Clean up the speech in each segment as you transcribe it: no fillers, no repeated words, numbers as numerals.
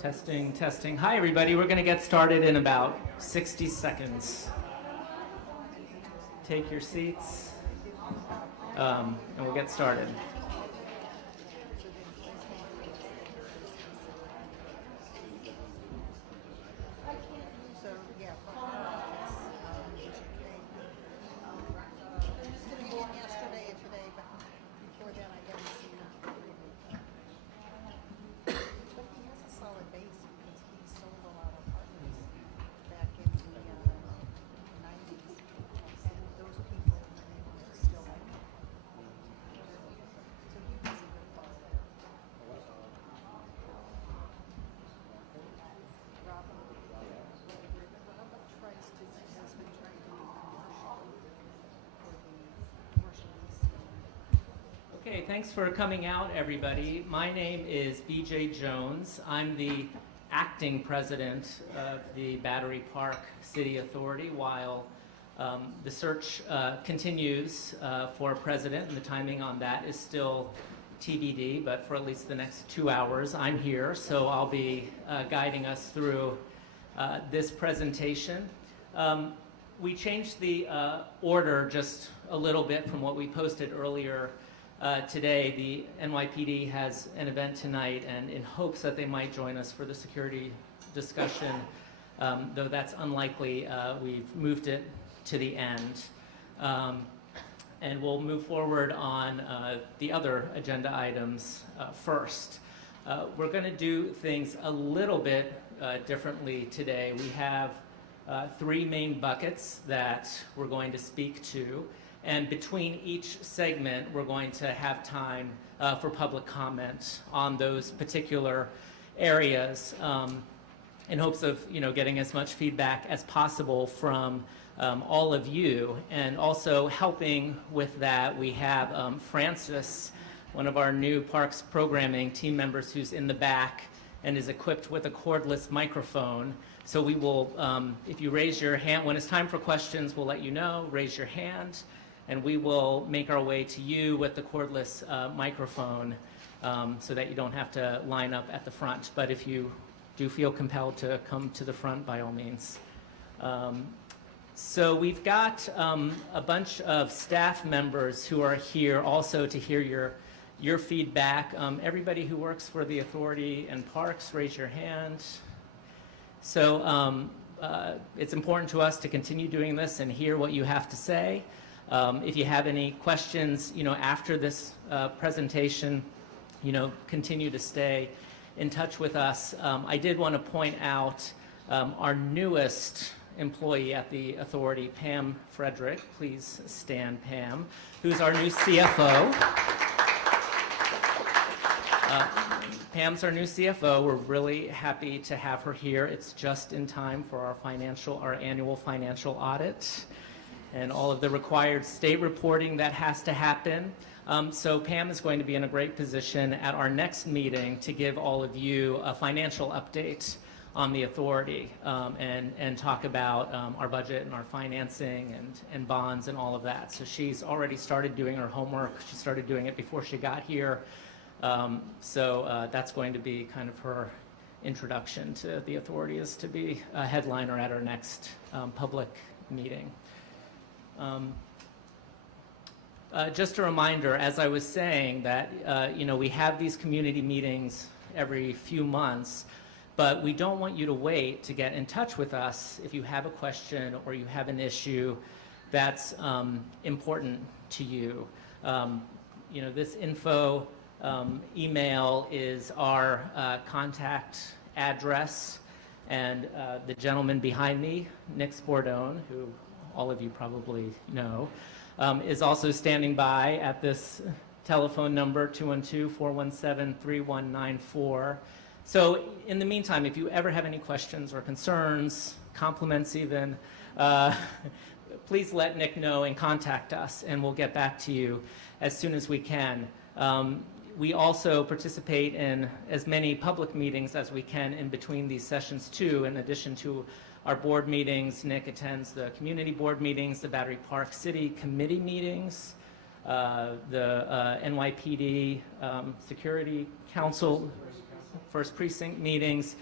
Testing, testing. Hi, everybody. We're going to get started in about 60 seconds. Take your seats, and we'll get started. Okay, thanks for coming out, everybody. My name is BJ Jones. I'm the acting president of the Battery Park City Authority while the search continues for a president, and the timing on that is still TBD, but for at least the next 2 hours, I'm here, so I'll be guiding us through this presentation. We changed the order just a little bit from what we posted earlier today. The NYPD has an event tonight, and in hopes that they might join us for the security discussion, though that's unlikely, we've moved it to the end. And we'll move forward on the other agenda items first. We're going to do things a little bit differently today. We have 3 main buckets that we're going to speak to. And between each segment, we're going to have time for public comment on those particular areas in hopes of getting as much feedback as possible from all of you. And also helping with that, we have Francis, one of our new Parks programming team members, who's in the back and is equipped with a cordless microphone. So we will, if you raise your hand, when it's time for questions, we'll let you know, raise your hand, and we will make our way to you with the cordless microphone so that you don't have to line up at the front. But if you do feel compelled to come to the front, by all means. So we've got a bunch of staff members who are here also to hear your feedback. Everybody who works for the Authority and Parks, raise your hand. So it's important to us to continue doing this and hear what you have to say. If you have any questions, after this presentation, continue to stay in touch with us. I did want to point out our newest employee at the Authority, Pam Frederick. Please stand, Pam, who's our new CFO. Pam's our new CFO. We're really happy to have her here. It's just in time for our annual financial audit and all of the required state reporting that has to happen. So Pam is going to be in a great position at our next meeting to give all of you a financial update on the Authority and talk about our budget and our financing and bonds and all of that. So she's already started doing her homework. She started doing it before she got here. So that's going to be kind of her introduction to the Authority, is to be a headliner at our next public meeting. Just a reminder, as I was saying, that we have these community meetings every few months, but we don't want you to wait to get in touch with us if you have a question or you have an issue that's important to you. This info email is our contact address, and the gentleman behind me, Nick Spordone, who all of you probably know, is also standing by at this telephone number, 212-417-3194. So in the meantime, if you ever have any questions or concerns, compliments even, please let Nick know and contact us, and we'll get back to you as soon as we can. We also participate in as many public meetings as we can in between these sessions too. In addition to our board meetings, Nick attends the community board meetings, the Battery Park City Committee meetings, the NYPD Security Council First Precinct meetings.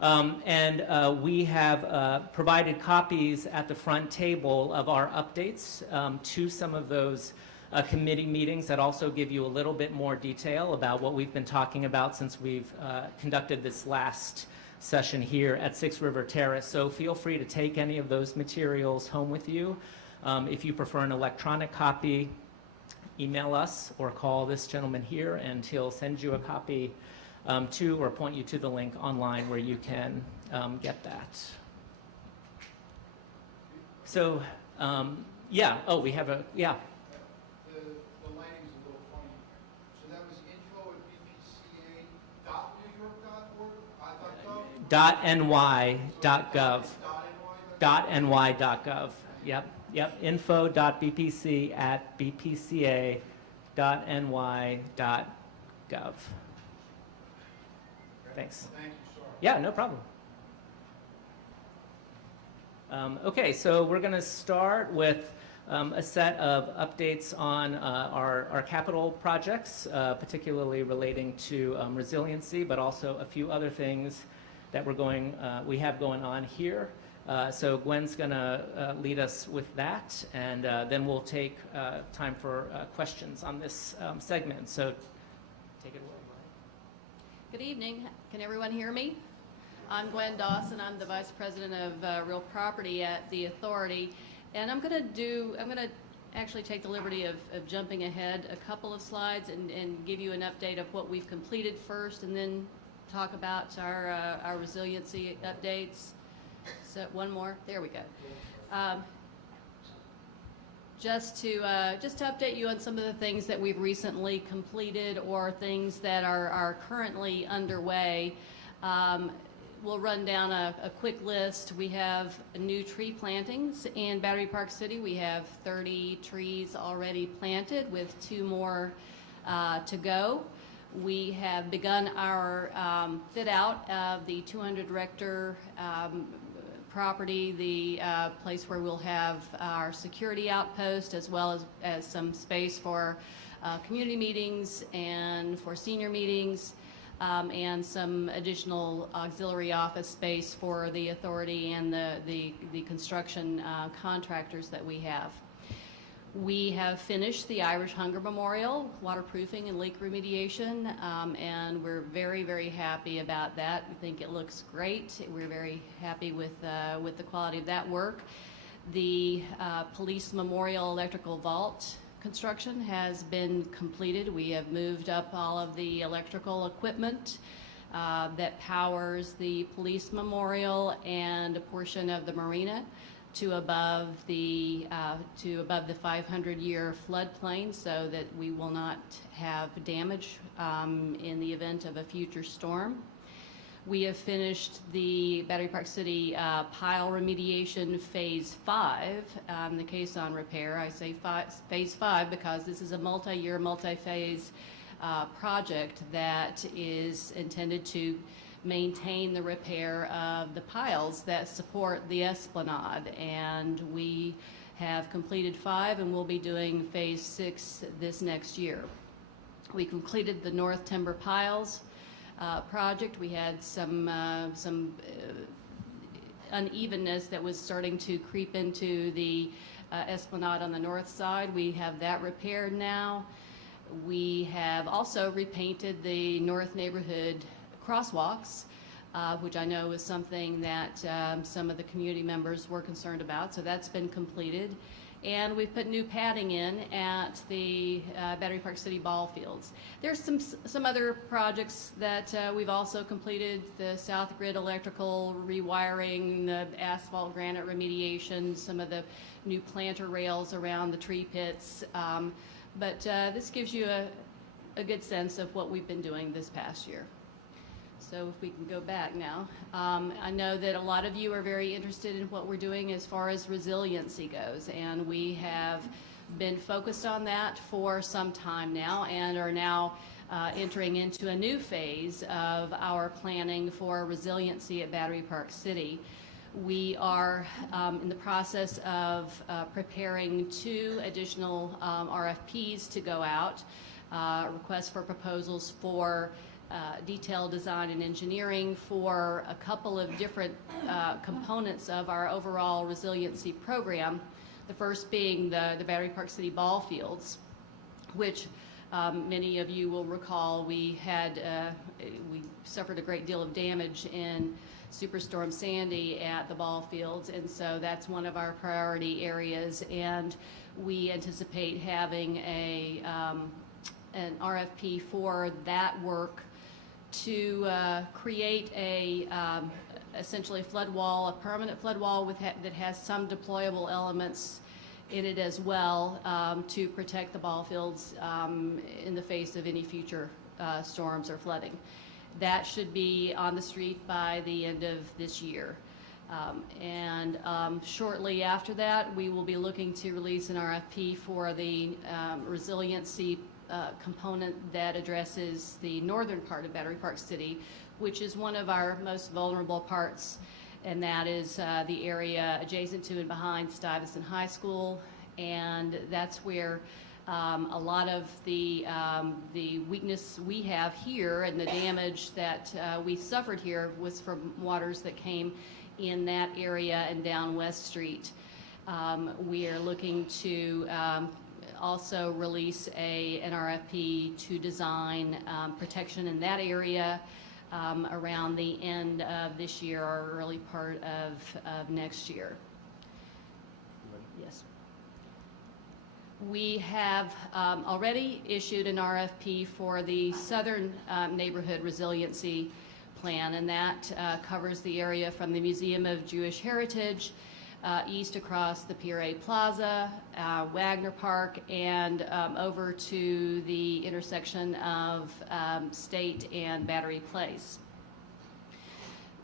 We have provided copies at the front table of our updates to some of those committee meetings that also give you a little bit more detail about what we've been talking about since we've conducted this last session here at Six River Terrace. So feel free to take any of those materials home with you. If you prefer an electronic copy, email us or call this gentleman here and he'll send you a copy to or point you to the link online where you can get that. So, yeah, oh, we have a, yeah. The lighting's a little funny. So that was info@bpca.ny.gov. .ny.gov. Yep. info.bpc@bpca.ny.gov. Thanks. Thank you, sorry. Yeah, no problem. Okay, so we're going to start with a set of updates on our capital projects, particularly relating to resiliency, but also a few other things that we have going on here. So Gwen's going to lead us with that, and then we'll take time for questions on this segment. So take it away. Good evening. Can everyone hear me? I'm Gwen Dawson. I'm the Vice President of Real Property at the Authority. And I'm going to actually take the liberty of jumping ahead a couple of slides and give you an update of what we've completed first, and then talk about our resiliency updates. So one more. There we go. Just to update you on some of the things that we've recently completed or things that are currently underway. We'll run down a quick list. We have new tree plantings in Battery Park City. We have 30 trees already planted with 2 more to go. We have begun our fit out of the 200-rector property, the place where we'll have our security outpost, as well as some space for community meetings and for senior meetings, and some additional auxiliary office space for the authority and the construction contractors that we have. We have finished the Irish Hunger Memorial, waterproofing and leak remediation, and we're very, very happy about that. We think it looks great. We're very happy with the quality of that work. The Police Memorial Electrical Vault construction has been completed. We have moved up all of the electrical equipment that powers the Police Memorial and a portion of the marina to above the 500-year floodplain, so that we will not have damage in the event of a future storm. We have finished the Battery Park City pile remediation phase 5, the caisson repair. I say phase 5 because this is a multi-year, multi-phase project that is intended to maintain the repair of the piles that support the esplanade, and we have completed 5 and we'll be doing phase 6 this next year. We completed the North Timber Piles project. We had some unevenness that was starting to creep into the esplanade on the north side. We have that repaired now. We have also repainted the north neighborhood crosswalks, which I know is something that some of the community members were concerned about, so that's been completed. And we've put new padding in at the Battery Park City ball fields. There's some other projects that we've also completed: the South Grid electrical rewiring, the asphalt granite remediation, some of the new planter rails around the tree pits. But this gives you a good sense of what we've been doing this past year. So if we can go back now. I know that a lot of you are very interested in what we're doing as far as resiliency goes, and we have been focused on that for some time now and are now entering into a new phase of our planning for resiliency at Battery Park City. We are in the process of preparing 2 additional RFPs to go out, requests for proposals for detailed design and engineering for a couple of different components of our overall resiliency program. The first being the Battery Park City ball fields, which many of you will recall we suffered a great deal of damage in Superstorm Sandy at the ball fields, and so that's one of our priority areas, and we anticipate having an RFP for that work to create essentially a flood wall, a permanent flood wall that has some deployable elements in it as well, to protect the ball fields in the face of any future storms or flooding. That should be on the street by the end of this year. Shortly after that, we will be looking to release an RFP for the resiliency component that addresses the northern part of Battery Park City, which is one of our most vulnerable parts, and that is the area adjacent to and behind Stuyvesant High School, and that's where a lot of the weakness we have here and the damage that we suffered here was from waters that came in that area and down West Street. We are looking to also release an RFP to design protection in that area around the end of this year or early part of next year. Yes. We have already issued an RFP for the Southern Neighborhood Resiliency Plan, and that covers the area from the Museum of Jewish Heritage east across the Pier A Plaza, Wagner Park, and over to the intersection of State and Battery Place.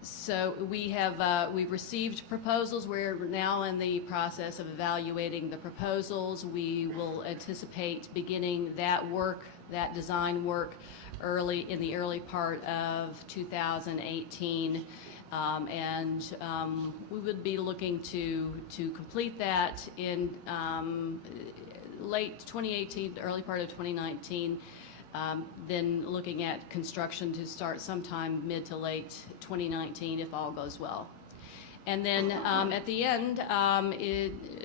So we've received proposals. We're now in the process of evaluating the proposals. We will anticipate beginning that work, that design work, in the early part of 2018. We would be looking to complete that in late 2018, early part of 2019, then looking at construction to start sometime mid to late 2019 if all goes well. And then at the end,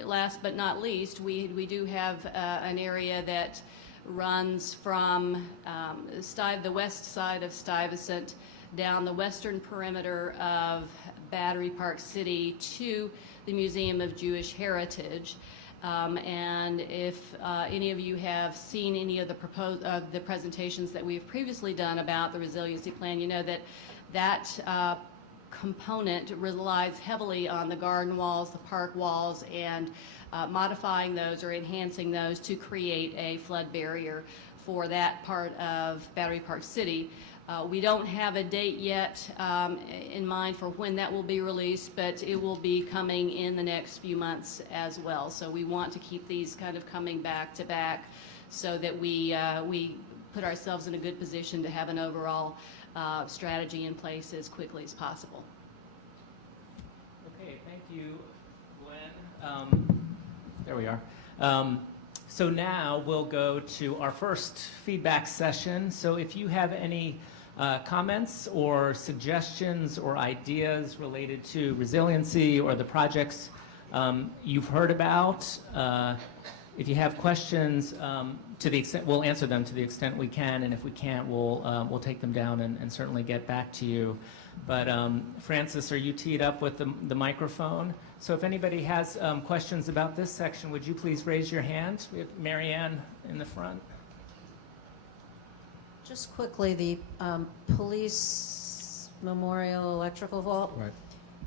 last but not least, we do have an area that runs from the west side of Stuyvesant down the western perimeter of Battery Park City to the Museum of Jewish Heritage. And if any of you have seen any of the presentations that we've previously done about the resiliency plan, you know that component relies heavily on the garden walls, the park walls, and modifying those or enhancing those to create a flood barrier for that part of Battery Park City. We don't have a date yet in mind for when that will be released, but it will be coming in the next few months as well. So we want to keep these kind of coming back to back so that we put ourselves in a good position to have an overall strategy in place as quickly as possible. Okay, thank you, Gwen. There we are. So now we'll go to our first feedback session. So if you have any comments or suggestions or ideas related to resiliency or the projects you've heard about, if you have questions, to the extent we'll answer them to the extent we can, and if we can't, we'll take them down and certainly get back to you. But Francis, are you teed up with the microphone? So if anybody has questions about this section, would you please raise your hand? We have Marianne in the front. Just quickly, the police memorial electrical vault. Right.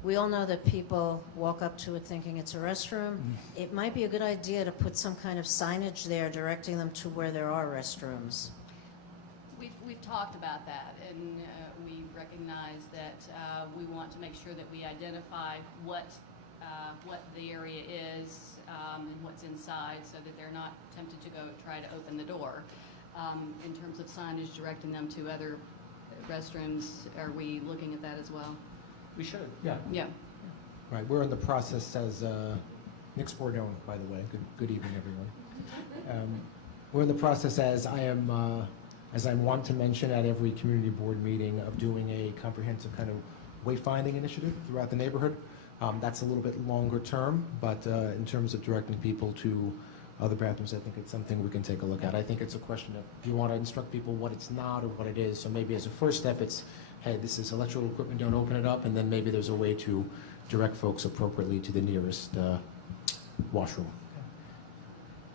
We all know that people walk up to it thinking it's a restroom. It might be a good idea to put some kind of signage there directing them to where there are restrooms. We've talked about that, and we recognize that we want to make sure that we identify what the area is and what's inside, so that they're not tempted to go try to open the door. In terms of signage directing them to other restrooms, are we looking at that as well? We should. Yeah. Yeah. Right, we're in the process as, Nick Spordone, by the way, good evening, everyone. We're in the process as I'm wont to mention at every community board meeting, of doing a comprehensive kind of wayfinding initiative throughout the neighborhood. That's a little bit longer term, but in terms of directing people to other bathrooms, I think it's something we can take a look at. I think it's a question of, do you want to instruct people what it's not or what it is? So maybe as a first step, it's, hey, this is electrical equipment, don't open it up, and then maybe there's a way to direct folks appropriately to the nearest washroom.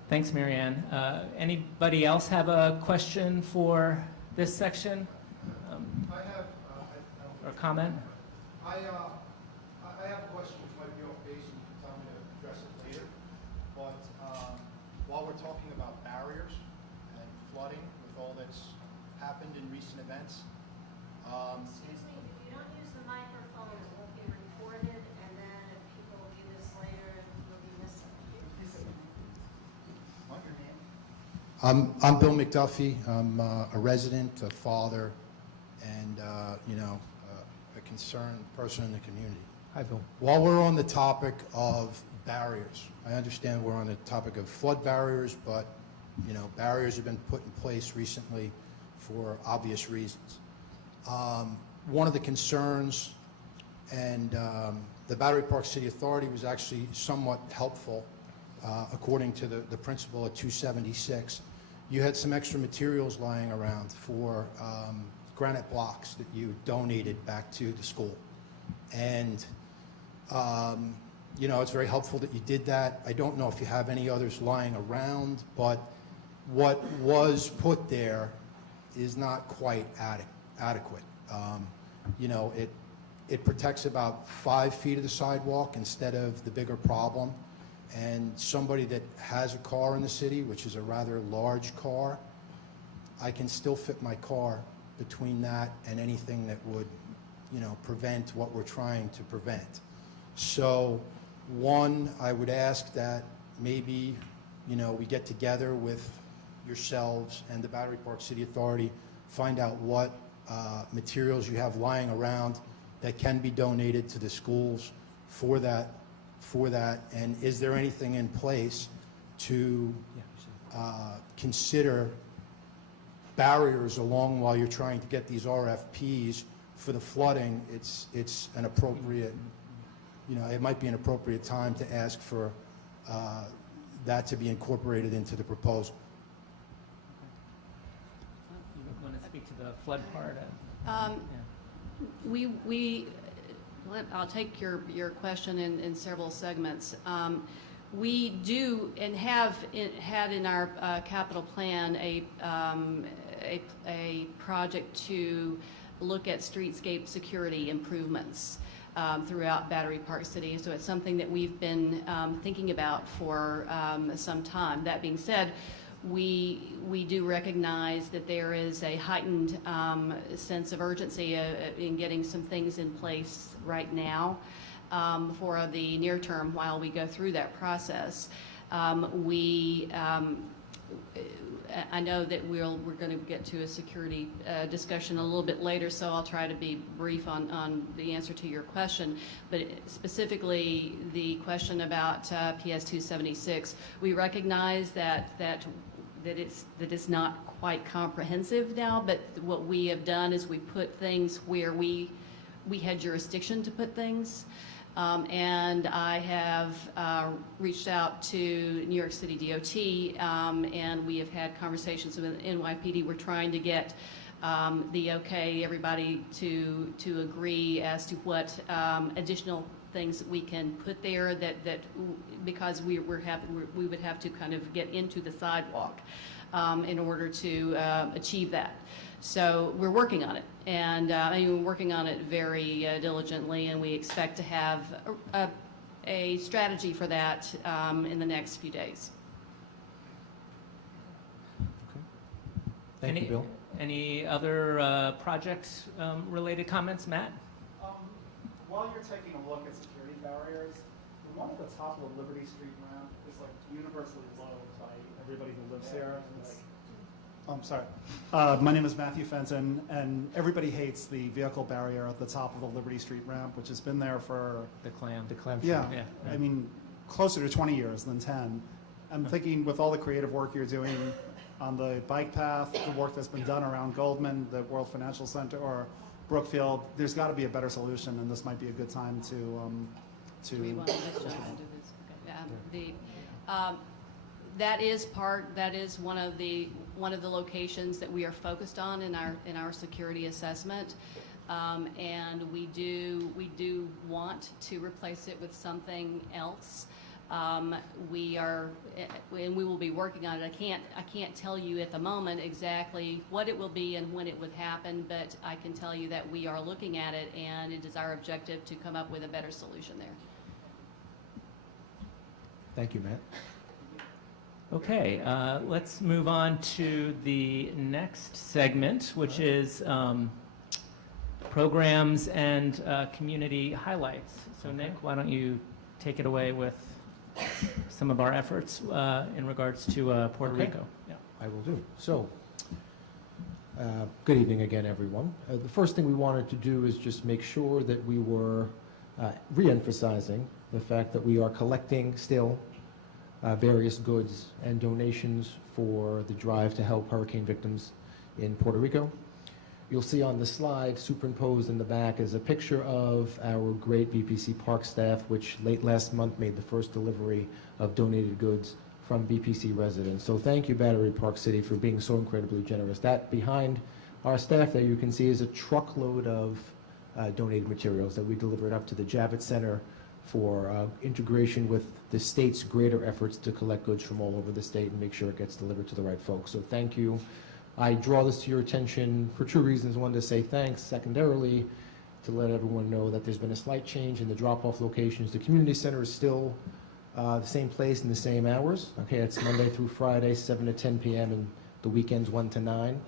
Thanks, Marianne. Anybody else have a question for this section I have, or comment? I have a question which might be off base, and you can tell me to address it later. But while we're talking about barriers and flooding with all that's happened in recent events, Excuse me, if you don't use the microphone, it won't be recorded, and then if people view this later, you'll be missing. I'm Bill McDuffie. I'm a resident, a father, and a concerned person in the community. Hi, Bill. While we're on the topic of barriers, I understand we're on the topic of flood barriers, but barriers have been put in place recently for obvious reasons. One of the concerns, and the Battery Park City Authority was actually somewhat helpful, according to the principal at 276. You had some extra materials lying around for granite blocks that you donated back to the school. And, it's very helpful that you did that. I don't know if you have any others lying around, but what was put there is not quite adequate. It protects about 5 feet of the sidewalk instead of the bigger problem. And somebody that has a car in the city, which is a rather large car, I can still fit my car between that and anything that would, prevent what we're trying to prevent. So, one, I would ask that maybe, we get together with yourselves and the Battery Park City Authority, find out what materials you have lying around that can be donated to the schools for that, and is there anything in place to consider barriers along while you're trying to get these RFPs for the flooding? It's an appropriate, it might be an appropriate time to ask for that to be incorporated into the proposal. You want to speak to the flood part? I'll take your question in several segments. We do and have had in our capital plan a project to look at streetscape security improvements throughout Battery Park City. So it's something that we've been thinking about for some time. That being said, we do recognize that there is a heightened sense of urgency in getting some things in place right now for the near term while we go through that process. I know that we're going to get to a security discussion a little bit later, so I'll try to be brief on the answer to your question. But specifically, the question about PS 276, we recognize that it's not quite comprehensive now. But what we have done is we put things where we had jurisdiction to put things. And I have reached out to New York City DOT, and we have had conversations with NYPD. We're trying to get everybody to agree as to what additional things that we can put there because we would have to kind of get into the sidewalk in order to achieve that. So we're working on it, and we're working on it very diligently, and we expect to have a strategy for that in the next few days. Okay. Thank you, Bill. Any other project-related comments, Matt? While you're taking a look at security barriers, the one at the top of the Liberty Street ramp is like universally loved by everybody who lives here. I'm sorry. My name is Matthew Fenton, and everybody hates the vehicle barrier at the top of the Liberty Street ramp, which has been there for, The clam. yeah, Yeah. I mean, closer to 20 years than 10. I'm thinking with all the creative work you're doing on the bike path, the work that's been done around Goldman, the World Financial Center, or Brookfield, there's got to be a better solution, and this might be a good time to We want to just jump into this. Okay. Yeah, that is one of the locations that we are focused on in our security assessment, and we do want to replace it with something else. We will be working on it. I can't tell you at the moment exactly what it will be and when it would happen, but I can tell you that we are looking at it, and it is our objective to come up with a better solution there. Thank you, Matt. Okay, let's move on to the next segment, which is programs and community highlights. So Nick, why don't you take it away with some of our efforts in regards to Puerto Okay. Rico. Yeah. I will do. So, good evening again, everyone. The first thing we wanted to do is just make sure that we were re-emphasizing the fact that we are collecting still various goods and donations for the drive to help hurricane victims in Puerto Rico. You'll see on the slide, superimposed in the back, is a picture of our great BPC Park staff, which late last month made the first delivery of donated goods from BPC residents. So thank you, Battery Park City, for being so incredibly generous. That behind our staff there you can see is a truckload of donated materials that we delivered up to the Javits Center for integration with the state's greater efforts to collect goods from all over the state and make sure it gets delivered to the right folks. So thank you. I draw this to your attention for two reasons. One, to say thanks. Secondarily, to let everyone know that there's been a slight change in the drop-off locations. The community center is still the same place and the same hours. Okay, it's Monday through Friday, 7 to 10 p.m., and the weekends 1 to 9.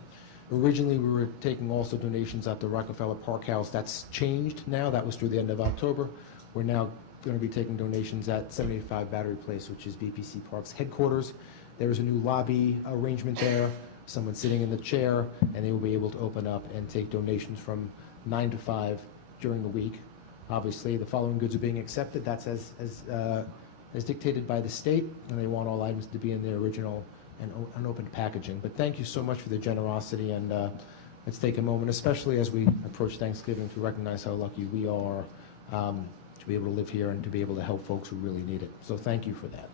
Originally, we were taking also donations at the Rockefeller Park House. That's changed now. That was through the end of October. We're now going to be taking donations at 75 Battery Place, which is BPC Park's headquarters. There's a new lobby arrangement there. Someone sitting in the chair, and they will be able to open up and take donations from 9 to 5 during the week. Obviously, the following goods are being accepted. That's as dictated by the state, and they want all items to be in their original and unopened packaging. But thank you so much for the generosity, and let's take a moment, especially as we approach Thanksgiving, to recognize how lucky we are to be able to live here and to be able to help folks who really need it. So thank you for that.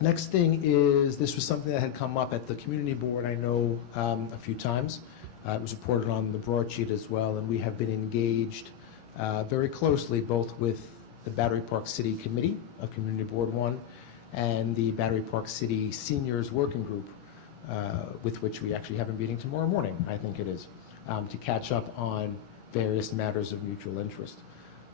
Next thing is, this was something that had come up at the community board, I know, a few times. It was reported on the broadsheet as well, and we have been engaged very closely both with the Battery Park City Committee of Community Board 1 and the Battery Park City Seniors Working Group, with which we actually have a meeting tomorrow morning, I think it is, to catch up on various matters of mutual interest.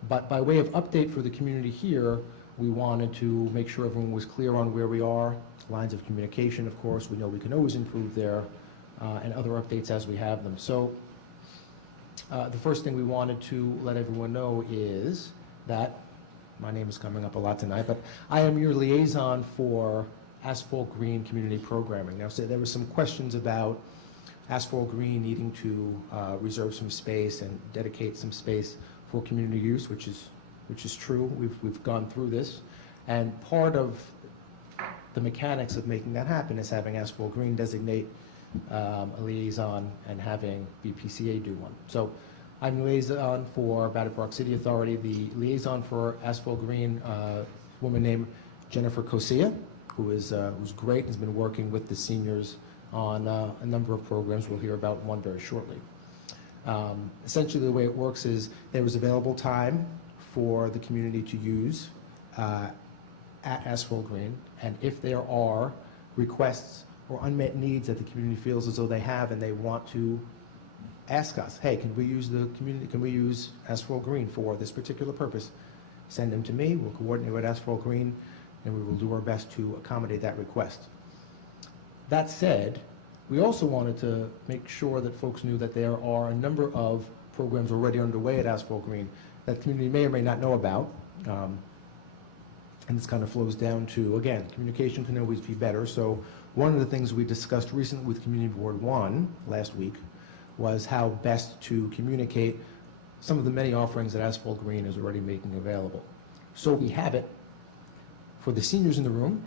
But by way of update for the community here, we wanted to make sure everyone was clear on where we are, lines of communication, of course. We know we can always improve there, and other updates as we have them. So the first thing we wanted to let everyone know is that, my name is coming up a lot tonight, but I am your liaison for Asphalt Green community programming. Now, so there were some questions about Asphalt Green needing to reserve some space and dedicate some space for community use, which is true. We've gone through this, and part of the mechanics of making that happen is having Asphalt Green designate a liaison and having BPCA do one. So I'm the liaison for Battery Park City Authority. The liaison for Asphalt Green, a woman named Jennifer Cosia, who's great and has been working with the seniors on a number of programs. We'll hear about one very shortly. Essentially, the way it works is there is available time for the community to use at Asphalt Green, and if there are requests or unmet needs that the community feels as though they have and they want to ask us, hey, can we use Asphalt Green for this particular purpose? Send them to me, we'll coordinate with Asphalt Green, and we will do our best to accommodate that request. That said, We also wanted to make sure that folks knew that there are a number of programs already underway at Asphalt Green that the community may or may not know about. And this kind of flows down to, again, communication can always be better. So one of the things we discussed recently with Community Board 1 last week was how best to communicate some of the many offerings that Asphalt Green is already making available. So we have it. For the seniors in the room,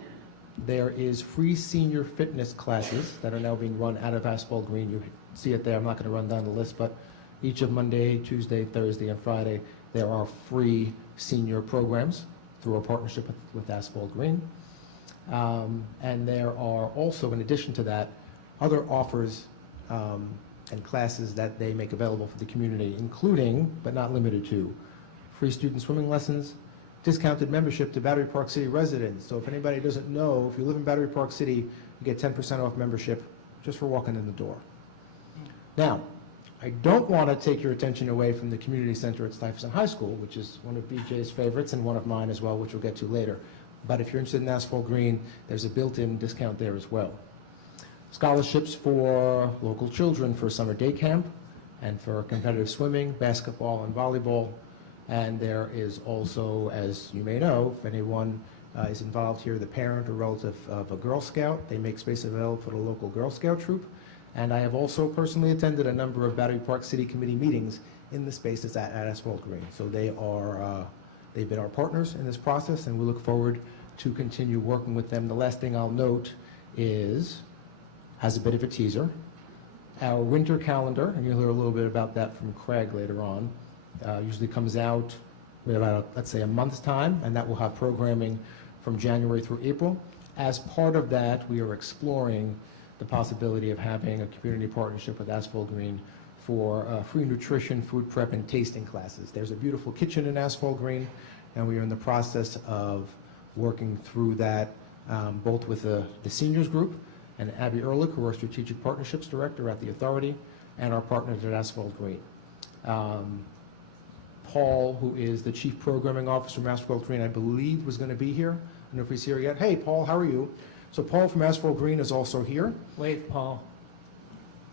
there is free senior fitness classes that are now being run out of Asphalt Green. You see it there. I'm not going to run down the list, but each of Monday, Tuesday, Thursday, and Friday, there are free senior programs through a partnership with Asphalt Green. And there are also, in addition to that, other offers and classes that they make available for the community, including, but not limited to, free student swimming lessons, discounted membership to Battery Park City residents. So if anybody doesn't know, if you live in Battery Park City, you get 10% off membership just for walking in the door. Now, I don't want to take your attention away from the community center at Stuyvesant High School, which is one of BJ's favorites and one of mine as well, which we'll get to later. But if you're interested in Asphalt Green, there's a built-in discount there as well. Scholarships for local children for summer day camp and for competitive swimming, basketball, and volleyball. And there is also, as you may know, if anyone is involved here, the parent or relative of a Girl Scout, they make space available for the local Girl Scout troop. And I have also personally attended a number of Battery Park City Committee meetings in the spaces at Asphalt Green. So they are, they've been our partners in this process, and we look forward to continue working with them. The last thing I'll note is, has a bit of a teaser, our winter calendar, and you'll hear a little bit about that from Craig later on, usually comes out in about, let's say, a month's time, and that will have programming from January through April. As part of that, we are exploring the possibility of having a community partnership with Asphalt Green for free nutrition, food prep, and tasting classes. There's a beautiful kitchen in Asphalt Green, and we are in the process of working through that, both with the seniors group and Abby Ehrlich, who are Strategic Partnerships Director at the Authority, and our partners at Asphalt Green. Paul, who is the Chief Programming Officer from Asphalt Green, I believe was going to be here. I don't know if he's here yet. Hey, Paul, how are you? So Paul from Asphalt Green is also here. Wave, Paul.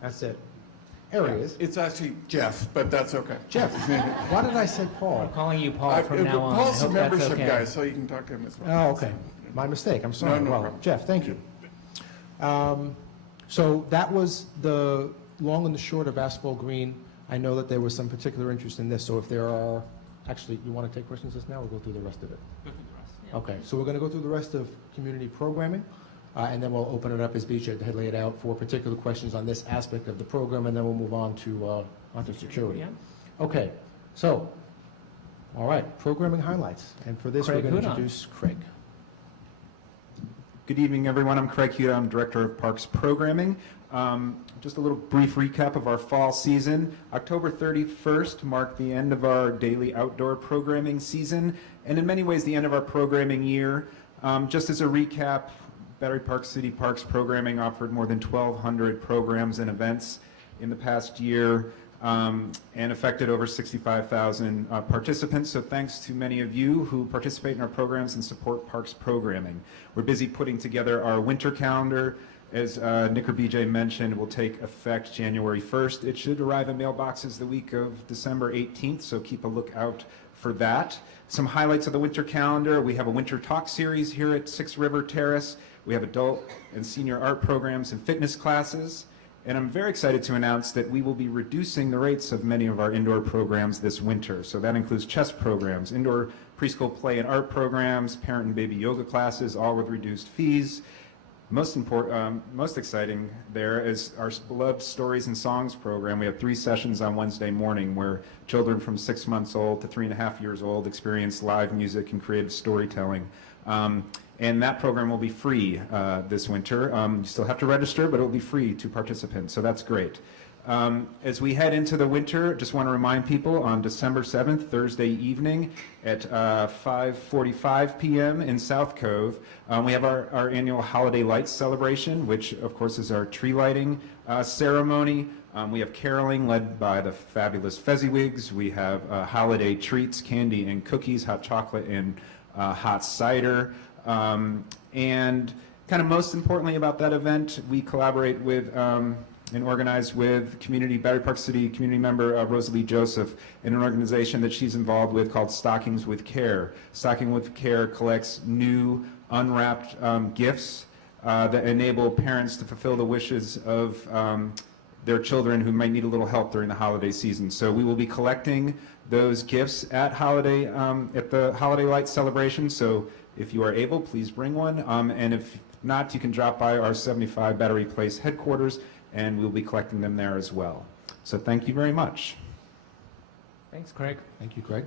That's it. There he is. It's actually Jeff, but that's okay. Jeff. Why did I say Paul? I'm calling you Paul from now on. Paul's I a hope that's membership okay. guy, so you can talk to him as well. Oh, okay. My mistake. I'm sorry. No Well, problem. Jeff, thank you. So that was the long and the short of Asphalt Green. I know that there was some particular interest in this, so if there are, actually, you want to take questions just now or go through the rest of it? Go through the rest, yeah. Okay, so we're going to go through the rest of community programming, and then we'll open it up, as BJ had laid out, for particular questions on this aspect of the program, and then we'll move on to onto security. Yeah. Okay, so, all right, programming highlights. And for this, we're Craig going to Huda. introduce Craig. Good evening, everyone. I'm Craig Huda. I'm Director of Parks Programming. Just a little brief recap of our fall season. October 31st marked the end of our daily outdoor programming season, and in many ways the end of our programming year. Just as a recap, Battery Park City Parks Programming offered more than 1,200 programs and events in the past year, and affected over 65,000 participants. So thanks to many of you who participate in our programs and support parks programming. We're busy putting together our winter calendar. As Nick or BJ mentioned, will take effect January 1st. It should arrive in mailboxes the week of December 18th, so keep a lookout for that. Some highlights of the winter calendar: we have a winter talk series here at 6 River Terrace. We have adult and senior art programs and fitness classes. And I'm very excited to announce that we will be reducing the rates of many of our indoor programs this winter. So that includes chess programs, indoor preschool play and art programs, parent and baby yoga classes, all with reduced fees. Most exciting there is our beloved Stories and Songs program. We have 3 sessions on Wednesday morning where children from 6 months old to 3.5 years old experience live music and creative storytelling. And that program will be free this winter. You still have to register, but it will be free to participants, so that's great. As we head into the winter, just want to remind people on December 7th, Thursday evening at 5:45 p.m. in South Cove, we have our annual Holiday Lights celebration, which of course is our tree lighting ceremony. We have caroling led by the fabulous Fezziwigs. We have holiday treats, candy and cookies, hot chocolate and hot cider. And kind of most importantly about that event, we collaborate with and organize with Battery Park City community member Rosalie Joseph in an organization that she's involved with called Stockings with Care. Stocking with Care collects new unwrapped gifts that enable parents to fulfill the wishes of their children who might need a little help during the holiday season. So we will be collecting those gifts at the Holiday Lights celebration. So if you are able, please bring one. And if not, you can drop by our 75 Battery Place headquarters, and we'll be collecting them there as well. So thank you very much. Thanks, Craig. Thank you, Craig.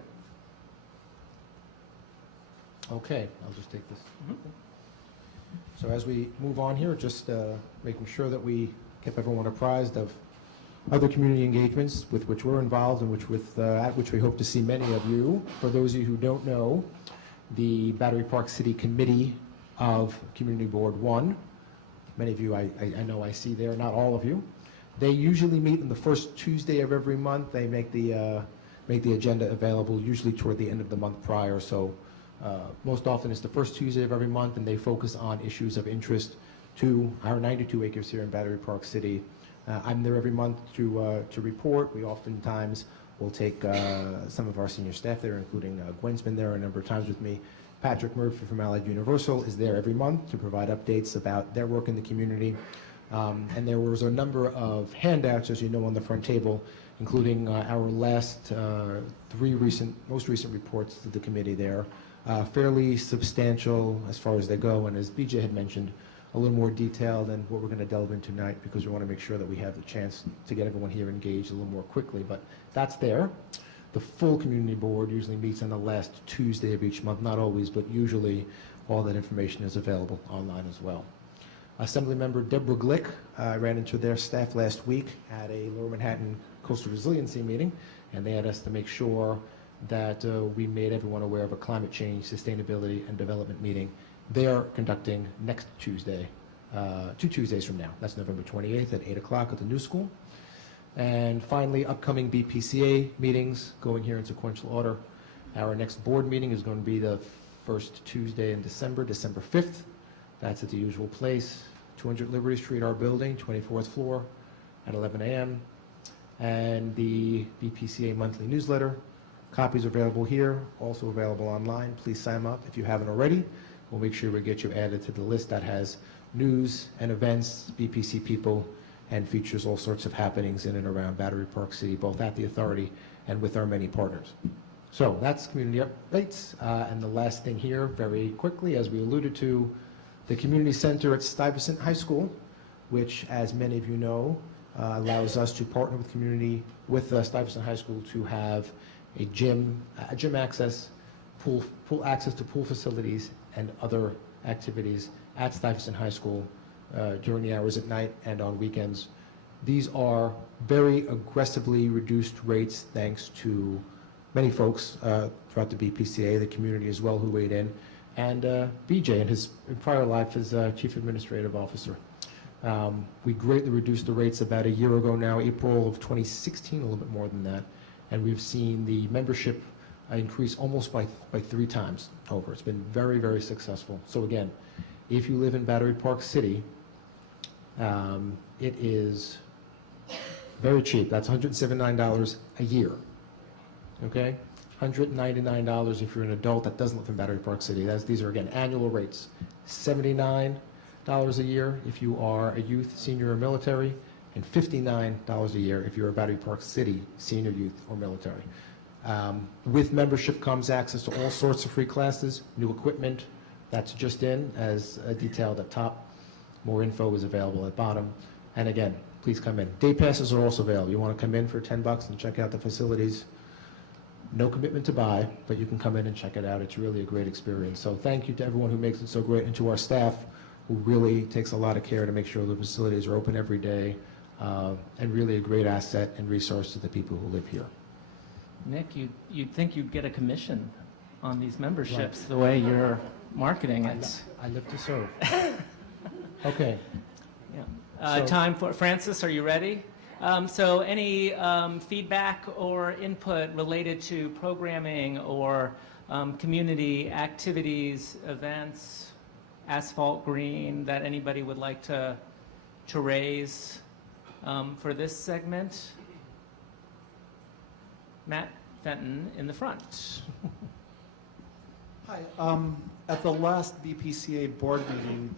Okay, I'll just take this. So as we move on here, just making sure that we keep everyone apprised of other community engagements with which we're involved and at which we hope to see many of you. For those of you who don't know, the Battery Park City Committee of Community Board 1, many of you I know I see there, not all of you. They usually meet on the first Tuesday of every month. They make the agenda available usually toward the end of the month prior. So most often it's the first Tuesday of every month, and they focus on issues of interest to our 92 acres here in Battery Park City. I'm there every month to report. We oftentimes will take some of our senior staff there, including Gwen's been there a number of times with me. Patrick Murphy from Allied Universal is there every month to provide updates about their work in the community. And there was a number of handouts, as you know, on the front table, including our last most recent reports to the committee there. Fairly substantial as far as they go, and as BJ had mentioned, a little more detailed than what we're going to delve into tonight, because we want to make sure that we have the chance to get everyone here engaged a little more quickly. But that's there. The full community board usually meets on the last Tuesday of each month, not always, but usually all that information is available online as well. Assemblymember Deborah Glick, I ran into their staff last week at a Lower Manhattan Coastal Resiliency meeting, and they had us to make sure that we made everyone aware of a climate change, sustainability, and development meeting they are conducting next Tuesday, 2 Tuesdays from now. That's November 28th at 8 o'clock at the New School. And finally, upcoming BPCA meetings going here in sequential order. Our next board meeting is going to be the first Tuesday in December, December 5th. That's at the usual place, 200 Liberty Street, our building, 24th floor at 11 a.m. And the BPCA monthly newsletter, copies are available here, also available online. Please sign up if you haven't already. We'll make sure we get you added to the list that has news and events, BPC people, and features all sorts of happenings in and around Battery Park City, both at the authority and with our many partners. So that's community updates. And the last thing here, very quickly, as we alluded to, the community center at Stuyvesant High School, which, as many of you know, allows us to partner with Stuyvesant High School to have a gym access, pool access to pool facilities and other activities at Stuyvesant High School during the hours at night and on weekends. These are very aggressively reduced rates thanks to many folks throughout the BPCA, the community as well, who weighed in, and BJ in his prior life as Chief Administrative Officer. We greatly reduced the rates about a year ago now, April of 2016, a little bit more than that, and we've seen the membership increase almost by 3 times over. It's been very, very successful. So again, if you live in Battery Park City, it is very cheap. That's $179 a year. Okay? $199 if you're an adult that doesn't live in Battery Park City. These are, again, annual rates. $79 a year if you are a youth, senior, or military, and $59 a year if you're a Battery Park City senior, youth, or military. With membership comes access to all sorts of free classes, new equipment. That's just in, as detailed at top. More info is available at bottom. And again, please come in. Day passes are also available. You want to come in for $10 and check out the facilities. No commitment to buy, but you can come in and check it out. It's really a great experience. So thank you to everyone who makes it so great, and to our staff who really takes a lot of care to make sure the facilities are open every day, and really a great asset and resource to the people who live here. Nick, you'd think you'd get a commission on these memberships, the way you're marketing it. I live to serve. Okay. Yeah. Time for Francis. Are you ready? So any feedback or input related to programming or community activities, events, asphalt green that anybody would like to raise for this segment? Matt Fenton in the front. Hi. At the last BPCA board meeting,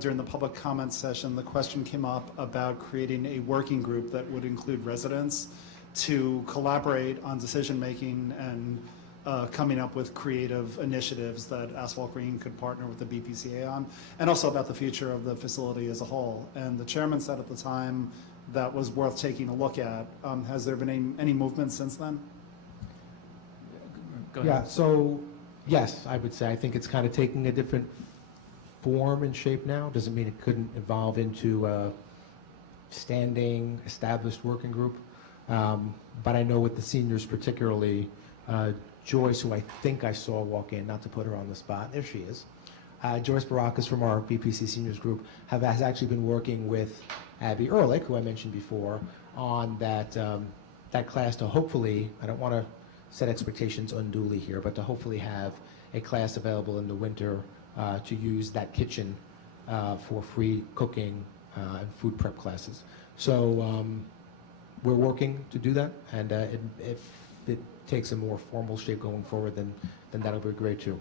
during the public comment session, the question came up about creating a working group that would include residents to collaborate on decision-making and coming up with creative initiatives that Asphalt Green could partner with the BPCA on, and also about the future of the facility as a whole. And the chairman said at the time that was worth taking a look at. Has there been any movement since then? Go ahead. Yeah, so yes, I would say I think it's kind of taking a different form and shape now. Doesn't mean it couldn't evolve into a standing, established working group. But I know with the seniors particularly, Joyce, who I think I saw walk in, not to put her on the spot, there she is. Joyce Baracus from our BPC Seniors Group has actually been working with Abby Ehrlich, who I mentioned before, on that class to hopefully, I don't want to set expectations unduly here, but to hopefully have a class available in the winter to use that kitchen for free cooking and food prep classes. So we're working to do that, and if it takes a more formal shape going forward, then that'll be great too.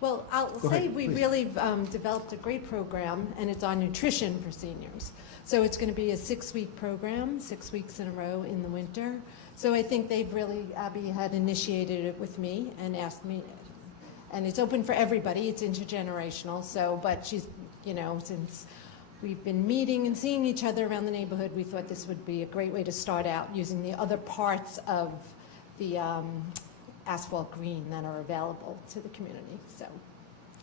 Well, I'll Go say ahead, we please. really developed a great program, and it's on nutrition for seniors. So it's going to be a 6-week program, 6 weeks in a row in the winter. So I think they've really, Abby had initiated it with me and asked me, and it's open for everybody, it's intergenerational, so, but she's, you know, since we've been meeting and seeing each other around the neighborhood, we thought this would be a great way to start out using the other parts of the asphalt green that are available to the community. So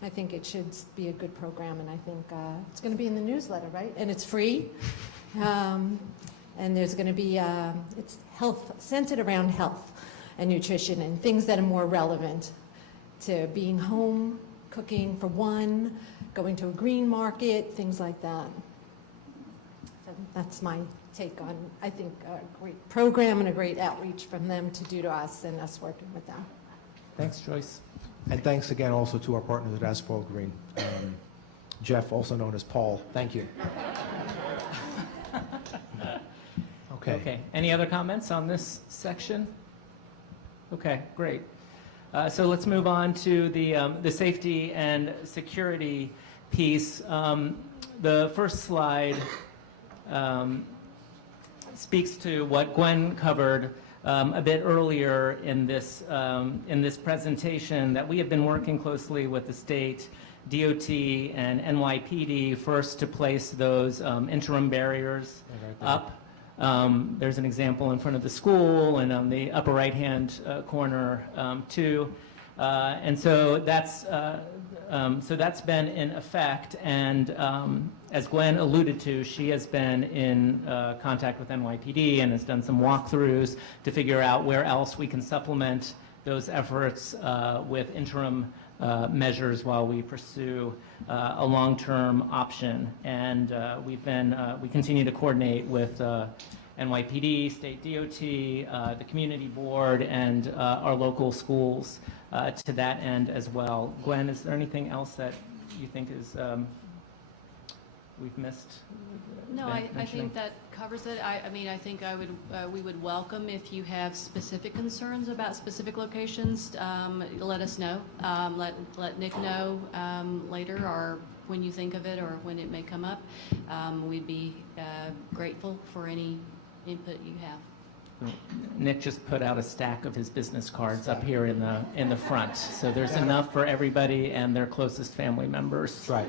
I think it should be a good program, and I think it's going to be in the newsletter, right? And it's free. And there's going to be, it's health, centered around health and nutrition and things that are more relevant to being home, cooking for one, going to a green market, things like that. So that's my take on, I think, a great program and a great outreach from them to do to us and us working with them. Thanks, Joyce. And thanks again also to our partners at Asphalt Green. Jeff, also known as Paul, thank you. Okay. Okay. Any other comments on this section? Okay, great. So let's move on to the safety and security piece. The first slide speaks to what Gwen covered a bit earlier in this presentation, that we have been working closely with the state, DOT, and NYPD first to place those interim barriers up. There's an example in front of the school and on the upper right-hand corner too. And so that's been in effect, and as Gwen alluded to, she has been in contact with NYPD and has done some walkthroughs to figure out where else we can supplement those efforts with interim measures while we pursue a long-term option. And we continue to coordinate with NYPD, State DOT, the Community Board, and our local schools to that end as well. Gwen, is there anything else that you think is we've missed? No, I think that covers it. I mean, I think we would welcome if you have specific concerns about specific locations, let us know. Let Nick know later, or when you think of it, or when it may come up. We'd be grateful for any input you have. Nick just put out a stack of his business cards up here in the front, so there's enough for everybody and their closest family members. Right.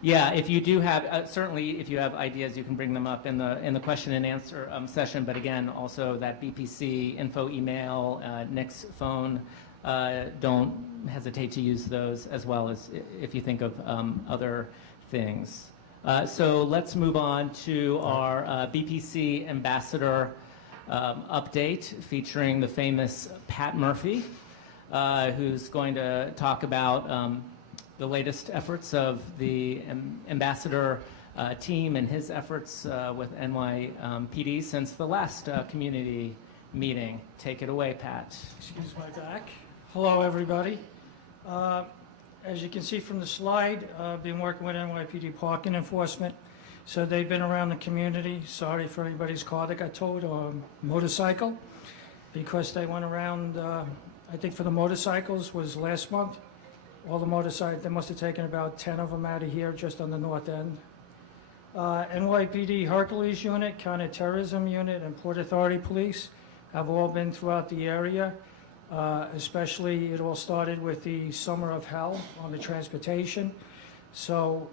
Yeah, if you do have certainly, if you have ideas, you can bring them up in the question and answer session. But again, also that BPC info email, Nick's phone. Don't hesitate to use those, as well as if you think of other things. So let's move on to our BPC ambassador update, featuring the famous Pat Murphy, who's going to talk about the latest efforts of the ambassador team and his efforts with NYPD since the last community meeting. Take it away, Pat. Excuse my back. Hello, everybody. As you can see from the slide, I've been working with NYPD parking enforcement. So they've been around the community. Sorry for anybody's car that got towed or motorcycle, because they went around, I think for the motorcycles was last month. All the motorcycles, they must have taken about 10 of them out of here just on the north end. NYPD Hercules Unit, Counterterrorism Unit, and Port Authority Police have all been throughout the area. Especially, it all started with the Summer of Hell on the transportation. So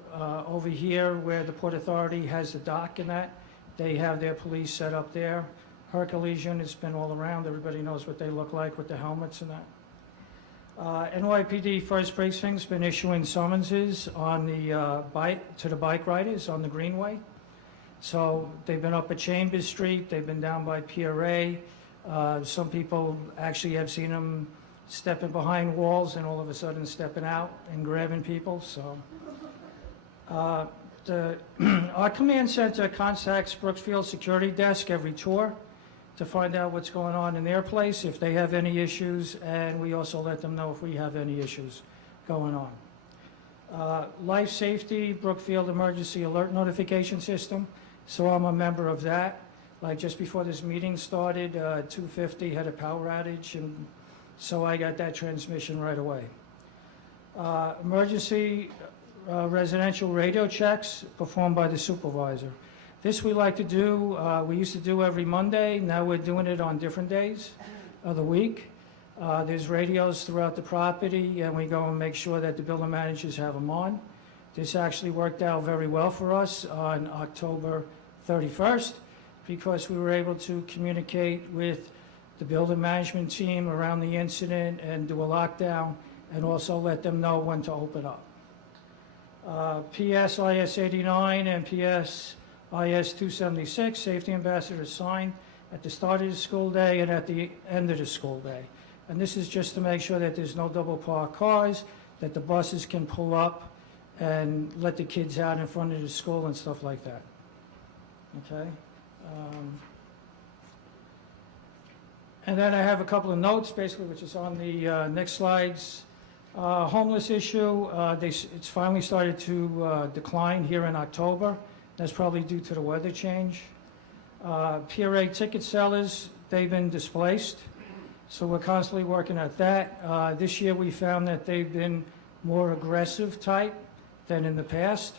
over here, where the Port Authority has the dock and that, they have their police set up there. Hercules Unit's been all around. Everybody knows what they look like with the helmets and that. NYPD First Precinct's been issuing summonses on the to the bike riders on the Greenway. So they've been up at Chambers Street. They've been down by PRA. Some people actually have seen them stepping behind walls and all of a sudden stepping out and grabbing people. So our command center contacts Brooksfield Security Desk every tour to find out what's going on in their place, if they have any issues, and we also let them know if we have any issues going on. Life Safety, Brookfield Emergency Alert Notification System, so I'm a member of that. Like just before this meeting started, 250 had a power outage, and so I got that transmission right away. Emergency residential radio checks performed by the supervisor. This we like to do, we used to do every Monday, now we're doing it on different days of the week. There's radios throughout the property, and we go and make sure that the building managers have them on. This actually worked out very well for us on October 31st, because we were able to communicate with the building management team around the incident and do a lockdown, and also let them know when to open up. PS IS 89 and PS IS 276, safety ambassadors signed at the start of the school day and at the end of the school day. And this is just to make sure that there's no double parked cars, that the buses can pull up and let the kids out in front of the school and stuff like that. Okay? And then I have a couple of notes, basically, which is on the next slides. Homeless issue, it's finally started to decline here in October. That's probably due to the weather change. PRA ticket sellers, they've been displaced, so we're constantly working at that. This year we found that they've been more aggressive type than in the past.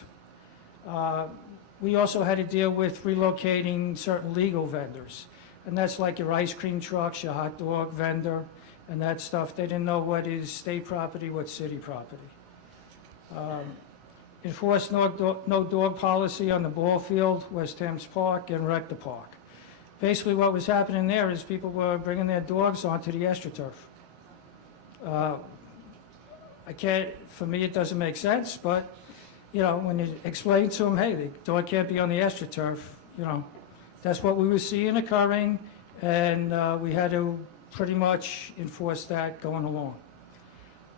We also had to deal with relocating certain legal vendors, and that's like your ice cream trucks, your hot dog vendor, and that stuff. They didn't know what is state property, what's city property. Enforce no dog policy on the ball field, West Thames Park, and Rector Park. Basically what was happening there is people were bringing their dogs onto the AstroTurf. For me it doesn't make sense, but you know, when you explain to them, hey, the dog can't be on the AstroTurf, you know, that's what we were seeing occurring, and we had to pretty much enforce that going along.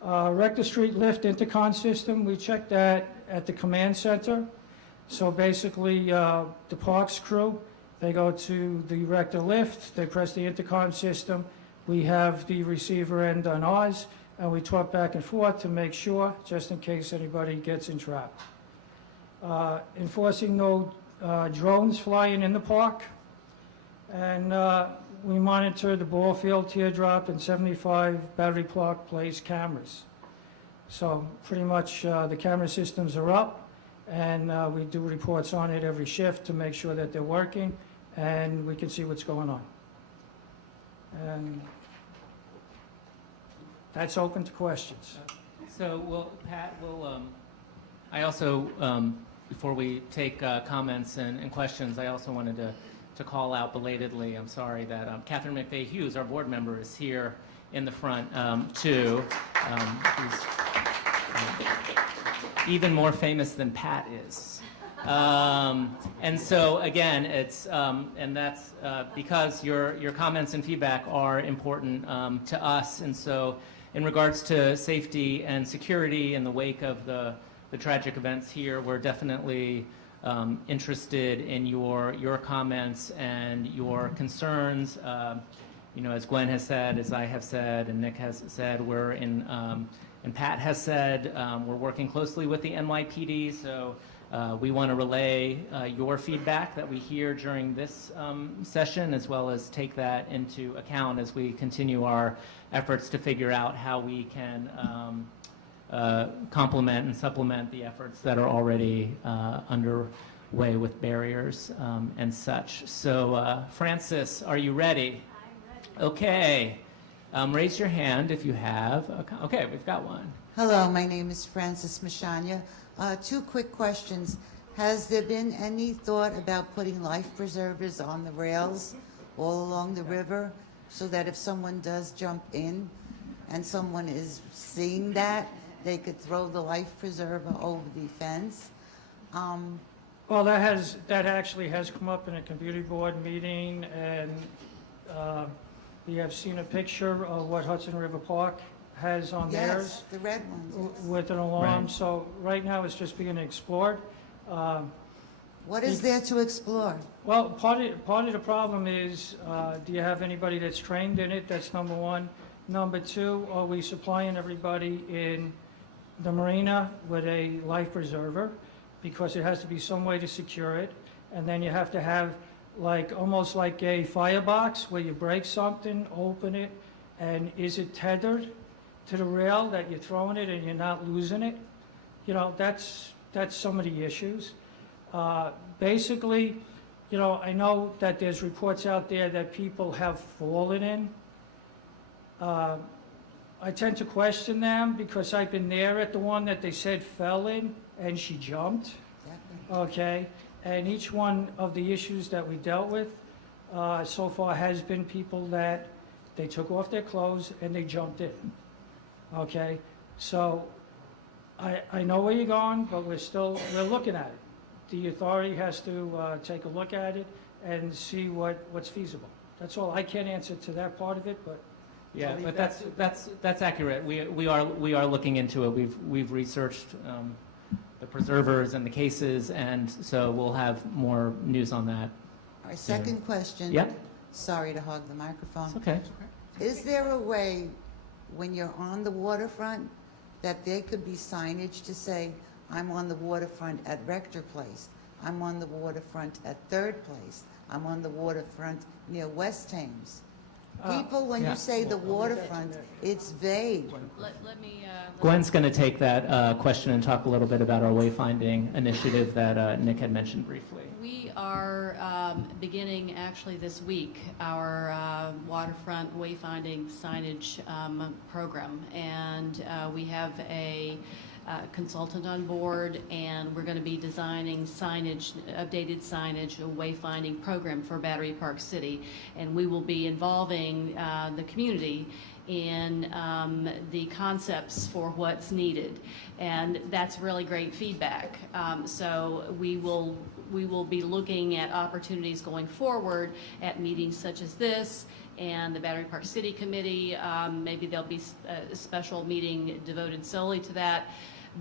Rector Street lift intercom system, we checked that at the command center. So basically, the parks crew, they go to the Rector lift, they press the intercom system, we have the receiver end on ours, and we talk back and forth to make sure, just in case anybody gets entrapped. Enforcing no drones flying in the park, and we monitor the ball field, teardrop, and 75 Battery Park Place cameras. So pretty much the camera systems are up, and we do reports on it every shift to make sure that they're working, and we can see what's going on. And that's open to questions. So, Pat, I also, before we take comments and questions, I also wanted to call out belatedly, I'm sorry, that Catherine McVeigh Hughes, our board member, is here in the front, too. Who's even more famous than Pat is. And so, again, it's, and that's because your comments and feedback are important to us. And so, in regards to safety and security in the wake of the tragic events here, we're definitely interested in your comments and your concerns. You know, as Gwen has said, as I have said, and Nick has said, we're in And Pat has said we're working closely with the NYPD, so we want to relay your feedback that we hear during this session, as well as take that into account as we continue our efforts to figure out how we can complement and supplement the efforts that are already underway with barriers and such. So, Francis, are you ready? I'm ready. Okay. Raise your hand if you have. Okay, we've got one. Hello, my name is Frances Mashanya. Two quick questions. Has there been any thought about putting life preservers on the rails all along the river so that if someone does jump in and someone is seeing that, they could throw the life preserver over the fence? Well, that actually has come up in a community board meeting, and we have seen a picture of what Hudson River Park has on theirs. Yes, the red ones. Yes. With an alarm. Right. So right now it's just being explored. What is there to explore? Well, part of the problem is, do you have anybody that's trained in it? That's number one. Number two, are we supplying everybody in the marina with a life preserver? Because it has to be some way to secure it. And then you have to have almost like a firebox where you break something, open it, and is it tethered to the rail that you're throwing it and you're not losing it? You know, that's some of the issues. Basically, you know, I know that there's reports out there that people have fallen in. I tend to question them because I've been there at the one that they said fell in and she jumped. Okay, and each one of the issues that we dealt with so far has been people that they took off their clothes and they jumped in. Okay, so I know where you're going, but we're looking at it. The authority has to take a look at it and see what's feasible. That's all. I can't answer to that part of it, but Yeah, but that's accurate. We are looking into it. We've researched the preservers and the cases, and so we'll have more news on that. Our second question. Yep. Sorry to hog the microphone. It's okay. Is there a way, when you're on the waterfront, that there could be signage to say, I'm on the waterfront at Rector Place, I'm on the waterfront at Third Place, I'm on the waterfront near West Thames? People, when yeah. you say the waterfront, it's vague. Let me. Gwen's going to take that question and talk a little bit about our wayfinding initiative that Nick had mentioned briefly. We are beginning actually this week our waterfront wayfinding signage program, and we have a consultant on board, and we're going to be designing signage, updated signage, a wayfinding program for Battery Park City, and we will be involving the community in the concepts for what's needed, and that's really great feedback. So we will be looking at opportunities going forward at meetings such as this and the Battery Park City Committee. Maybe there'll be a special meeting devoted solely to that.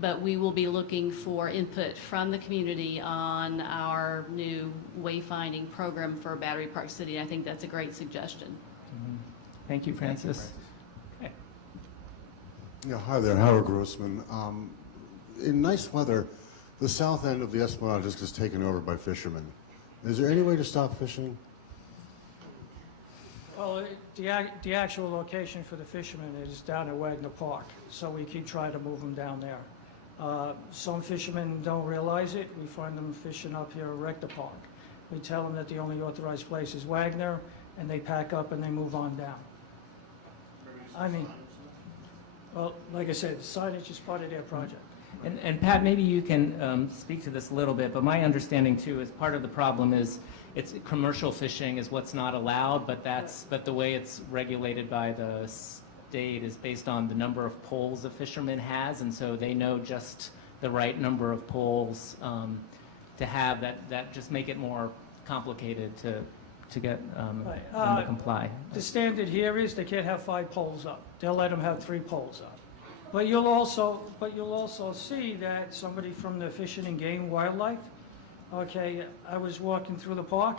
But we will be looking for input from the community on our new wayfinding program for Battery Park City. I think that's a great suggestion. Mm-hmm. Thank you, Francis. Okay. Yeah, hi there, Howard Grossman. In nice weather, the south end of the Esplanade is just taken over by fishermen. Is there any way to stop fishing? Well, the actual location for the fishermen is down at Wagner Park, so we keep trying to move them down there. Some fishermen don't realize it. We find them fishing up here at Rector Park. We tell them that the only authorized place is Wagner, and they pack up and they move on down. I mean, well, like I said, signage is part of their project. And Pat, maybe you can speak to this a little bit, but my understanding too is part of the problem is it's commercial fishing is what's not allowed, but the way it's regulated by the state is based on the number of poles a fisherman has, and so they know just the right number of poles to have that just make it more complicated to get them to comply. The standard here is they can't have 5 poles up. They'll let them have 3 poles up. But you'll also see that somebody from the Fish and Game Wildlife, okay, I was walking through the park,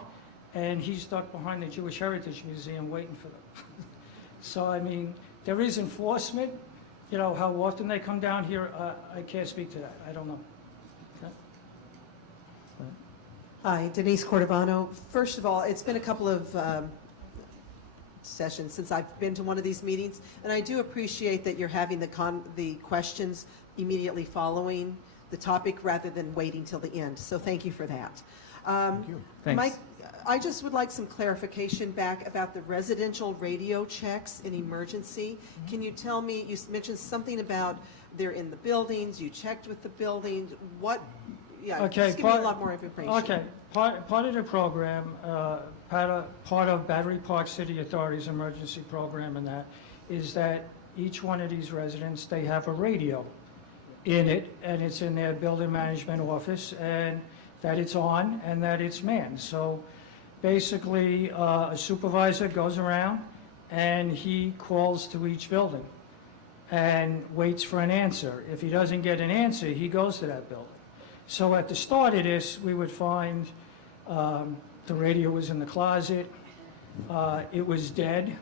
and he's stuck behind the Jewish Heritage Museum waiting for them. So, I mean, there is enforcement, You know, how often they come down here, I can't speak to that. I don't know. Okay? Hi, Denise Cordovano. First of all, it's been a couple of sessions since I've been to one of these meetings, and I do appreciate that you're having the questions immediately following the topic rather than waiting till the end. So thank you for that. Thank you. Thanks. Mike, I just would like some clarification back about the residential radio checks in emergency. Can you tell me, you mentioned something about they're in the buildings, you checked with the buildings, what, yeah, Okay, just give me a lot more information. Okay, part of the program, part of Battery Park City Authority's emergency program and that is that each one of these residents, they have a radio in it, and it's in their building management office, and that it's on and that it's manned. So basically, a supervisor goes around and he calls to each building and waits for an answer. If he doesn't get an answer, he goes to that building. So at the start of this, we would find the radio was in the closet, it was dead,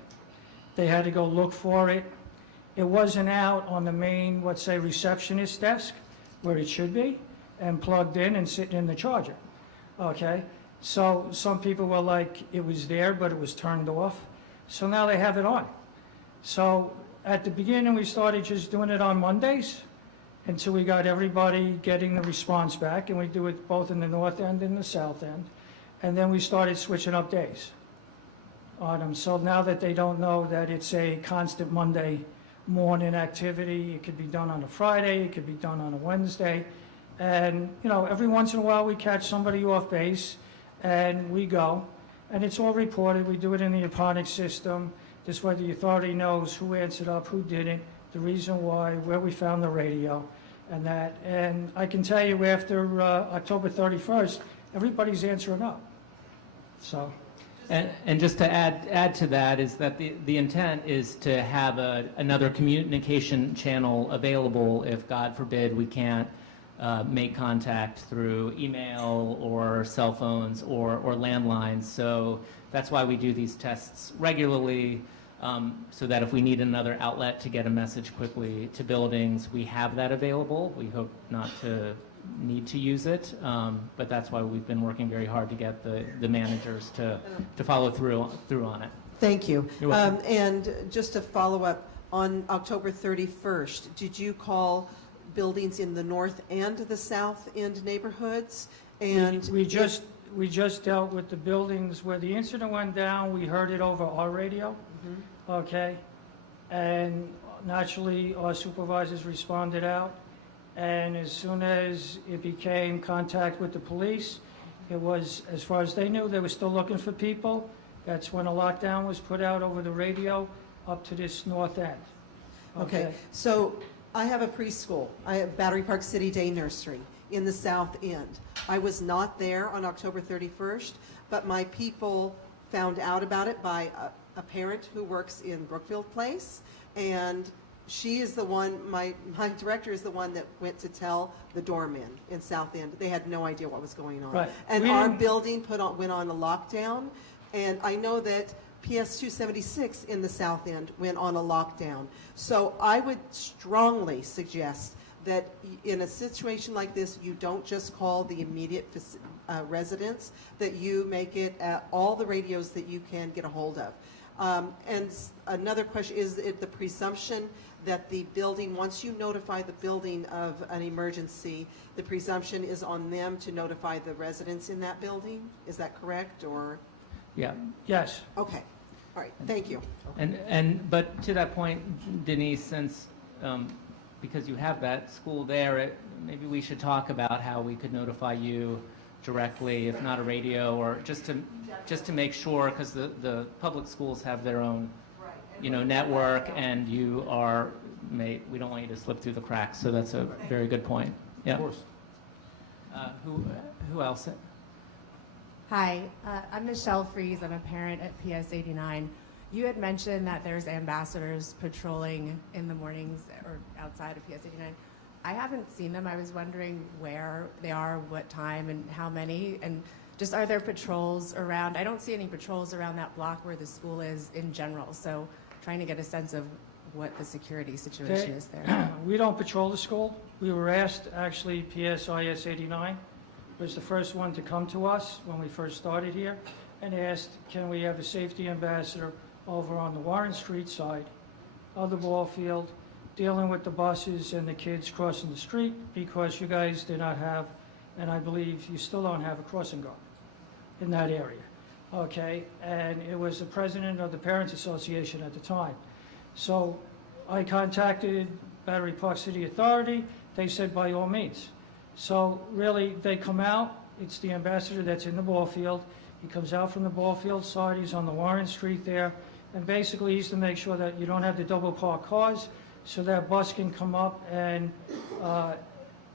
they had to go look for it. It wasn't out on the main, let's say, receptionist desk, where it should be, and plugged in and sitting in the charger, okay? So some people were like, it was there, but it was turned off. So now they have it on. So at the beginning, we started just doing it on Mondays until we got everybody getting the response back, and we do it both in the north end and the south end. And then we started switching up days on them. So now that they don't know that it's a constant Monday morning activity, it could be done on a Friday, it could be done on a Wednesday. And, you know, every once in a while we catch somebody off base and we go, and it's all reported. We do it in the Aponic system. This way the authority knows who answered up, who didn't, the reason why, where we found the radio, and that. And I can tell you after October 31st, everybody's answering up. So. And just to add to that is that the intent is to have another communication channel available if, God forbid, we can't make contact through email or cell phones or landlines. So that's why we do these tests regularly, so that if we need another outlet to get a message quickly to buildings, we have that available. We hope not to need to use it, but that's why we've been working very hard to get the managers to follow through on it. Thank you. You're welcome. And just to follow up, on October 31st, did you call buildings in the north and the south end neighborhoods? And We just dealt with the buildings where the incident went down. We heard it over our radio, okay? And naturally, our supervisors responded out. And as soon as it became contact with the police, it was, as far as they knew, they were still looking for people. That's when a lockdown was put out over the radio up to this north end. Okay, so I have a preschool. I have Battery Park City Day Nursery in the south end. I was not there on October 31st, but my people found out about it by a parent who works in Brookfield Place, and she is the one, my director is the one that went to tell the doormen in South End. They had no idea what was going on. Right. And our building went on a lockdown, and I know that PS 276 in the South End went on a lockdown. So I would strongly suggest that in a situation like this, you don't just call the immediate residents, that you make it all the radios that you can get a hold of. And another question, is it the presumption that the building, once you notify the building of an emergency, the presumption is on them to notify the residents in that building? Is that correct, or? Yeah. Yes. Okay. All right. Thank you. But to that point, Denise, since because you have that school there, maybe we should talk about how we could notify you directly, if not a radio, or just to make sure, because the public schools have their own, network, and we don't want you to slip through the cracks. So that's a very good point. Yeah. Of course. Who else? Hi, I'm Michelle Fries. I'm a parent at PS 89. You had mentioned that there's ambassadors patrolling in the mornings or outside of PS 89. I haven't seen them. I was wondering where they are, what time, and how many, and just are there patrols around? I don't see any patrols around that block where the school is in general, so trying to get a sense of what the security situation is there. We don't patrol the school. We were asked, actually, PSIS 89 was the first one to come to us when we first started here and asked, can we have a safety ambassador over on the Warren Street side of the ball field, dealing with the buses and the kids crossing the street, because you guys did not have, and I believe you still don't have, a crossing guard in that area. Okay, and it was the president of the Parents Association at the time. So I contacted Battery Park City Authority. They said by all means. So really, they come out. It's the ambassador that's in the ball field. He comes out from the ball field side. He's on the Warren Street there. And basically, he's to make sure that you don't have the double parked cars, so that bus can come up and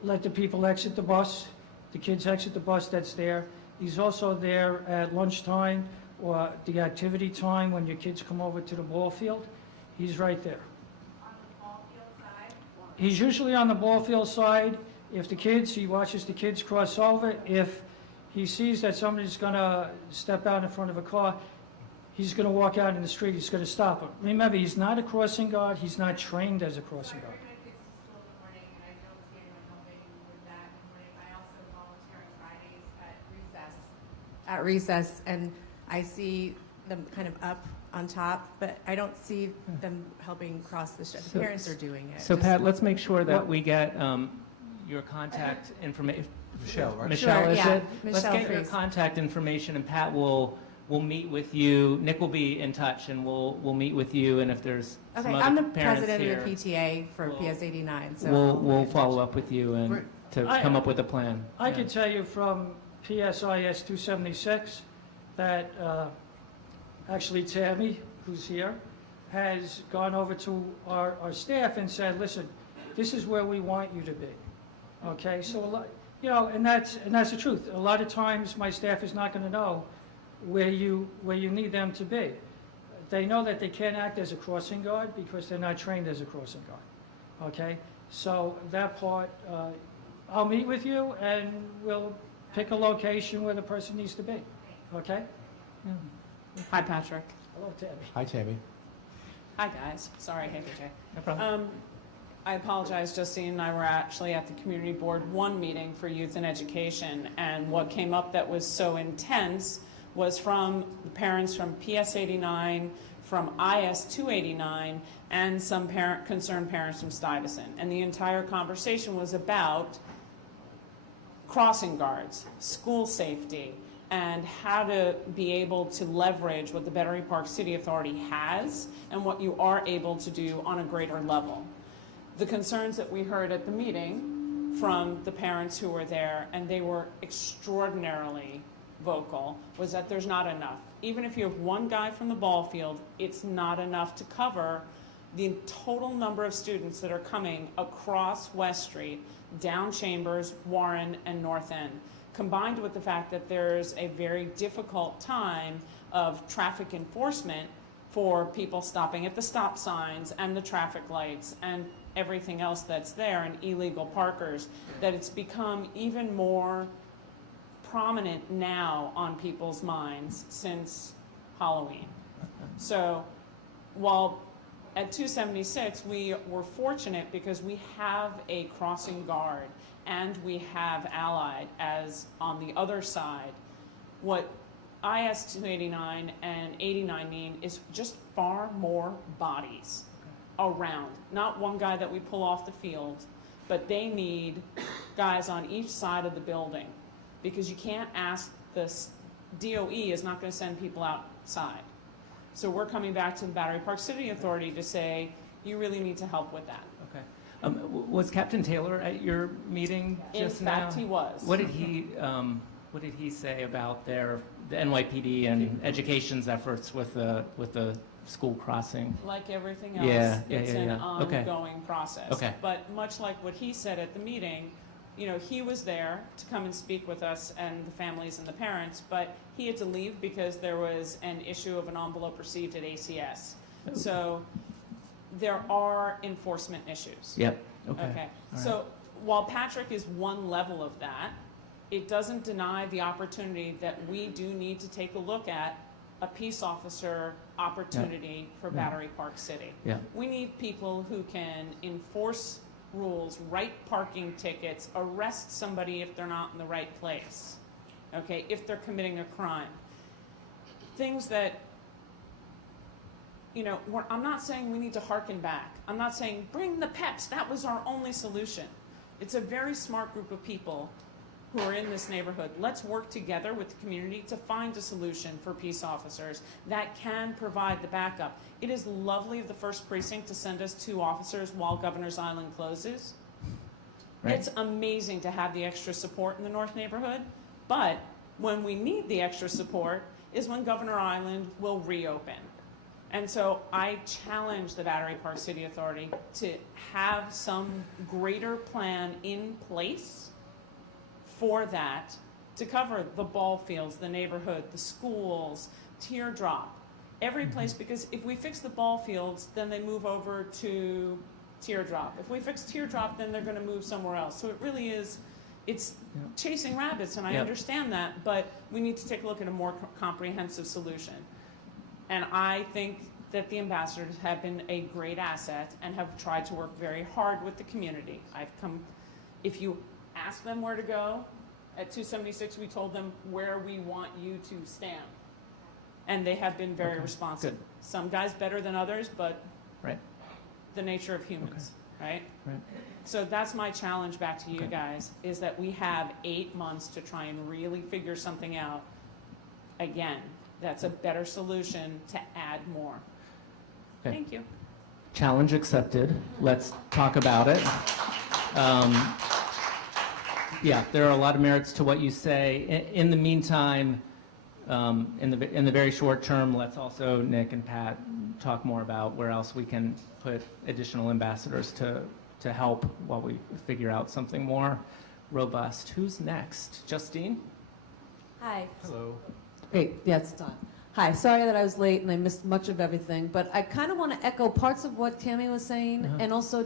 let the people exit the bus, the kids exit the bus that's there. He's also there at lunchtime or the activity time when your kids come over to the ball field. He's right there. On the ball field side? He's usually on the ball field side. If the kids, he watches the kids cross over. If he sees that somebody's going to step out in front of a car, he's going to walk out in the street. He's going to stop him. Remember, he's not a crossing guard. He's not trained as a crossing guard. At recess, and I see them kind of up on top, but I don't see them helping cross the street. The parents are doing it. So Pat, let's make sure that we get your contact information. Michelle, right? Michelle, Sure, is yeah. it? Let's Michelle get your Freeze. contact information, and Pat will meet with you. Nick will be in touch, and we'll meet with you. And if there's Okay, some other I'm the parents president here, of the PTA for PS 89, so we'll follow up with you and Great. to come up with a plan. I Yeah. can tell you from PSIS 276 that actually Tammy, who's here, has gone over to our staff and said, listen, this is where we want you to be. Okay, so a lot, you know, and that's the truth. A lot of times my staff is not going to know where you need them to be. They know that they can't act as a crossing guard because they're not trained as a crossing guard. Okay, so that part, I'll meet with you and we'll pick a location where the person needs to be. Okay? Hi, Patrick. Hello, Tammy. Hi, Tammy. Hi, guys. Sorry, hey, BJ. No problem. I apologize, Justine and I were actually at the Community Board 1 meeting for youth and education, and what came up that was so intense was from the parents from PS 89, from IS 289, and some concerned parents from Stuyvesant. And the entire conversation was about crossing guards, school safety, and how to be able to leverage what the Battery Park City Authority has and what you are able to do on a greater level. The concerns that we heard at the meeting from the parents who were there, and they were extraordinarily vocal, was that there's not enough. Even if you have one guy from the ball field, it's not enough to cover the total number of students that are coming across West Street, down Chambers, Warren, and North End, combined with the fact that there's a very difficult time of traffic enforcement for people stopping at the stop signs and the traffic lights and everything else that's there, and illegal parkers, that it's become even more prominent now on people's minds since Halloween. So while at 276 we were fortunate because we have a crossing guard and we have Allied as on the other side, what IS 289 and 89 mean is just far more bodies around. Not one guy that we pull off the field, but they need guys on each side of the building, because you can't ask, this DOE is not going to send people outside. So we're coming back to the Battery Park City Authority to say, you really need to help with that. Okay. Was Captain Taylor at your meeting just now? In fact, he was. What did he say about the NYPD and education's efforts with the school crossing? Like everything else, Yeah, it's an Okay. ongoing process. Okay. But much like what he said at the meeting, you know, he was there to come and speak with us and the families and the parents, but he had to leave because there was an issue of an envelope received at ACS. So there are enforcement issues. Yep. Okay. Okay. All So right. while Patrick is one level of that, it doesn't deny the opportunity that we do need to take a look at a peace officer opportunity for Yeah. Battery Park City. Yeah. We need people who can enforce rules, write parking tickets, arrest somebody if they're not in the right place, okay, if they're committing a crime. Things that, you know, I'm not saying we need to hearken back. I'm not saying bring the PEPs, that was our only solution. It's a very smart group of people who are in this neighborhood. Let's work together with the community to find a solution for peace officers that can provide the backup. It is lovely of the 1st Precinct to send us 2 officers while Governor's Island closes. Right. It's amazing to have the extra support in the North neighborhood, but when we need the extra support is when Governor Island will reopen. And so I challenge the Battery Park City Authority to have some greater plan in place for that, to cover the ball fields, the neighborhood, the schools, Teardrop, every place, because if we fix the ball fields, then they move over to Teardrop. If we fix Teardrop, then they're going to move somewhere else. So it really is, it's chasing rabbits, and I understand that, but we need to take a look at a more comprehensive solution. And I think that the ambassadors have been a great asset and have tried to work very hard with the community. If you ask them where to go, at 276 we told them where we want you to stand. And they have been very responsive. Good. Some guys better than others, but Right. the nature of humans, right? Right. So that's my challenge back to you guys, is that we have 8 months to try and really figure something out. Again, that's a better solution to add more. Okay. Thank you. Challenge accepted. Let's talk about it. Yeah, there are a lot of merits to what you say. In the meantime, in the very short term, let's also, Nick and Pat, talk more about where else we can put additional ambassadors to help while we figure out something more robust. Who's next? Justine? Hi. Hello. Great, yeah, it's done. Hi, sorry that I was late and I missed much of everything, but I kind of want to echo parts of what Tammy was saying, and also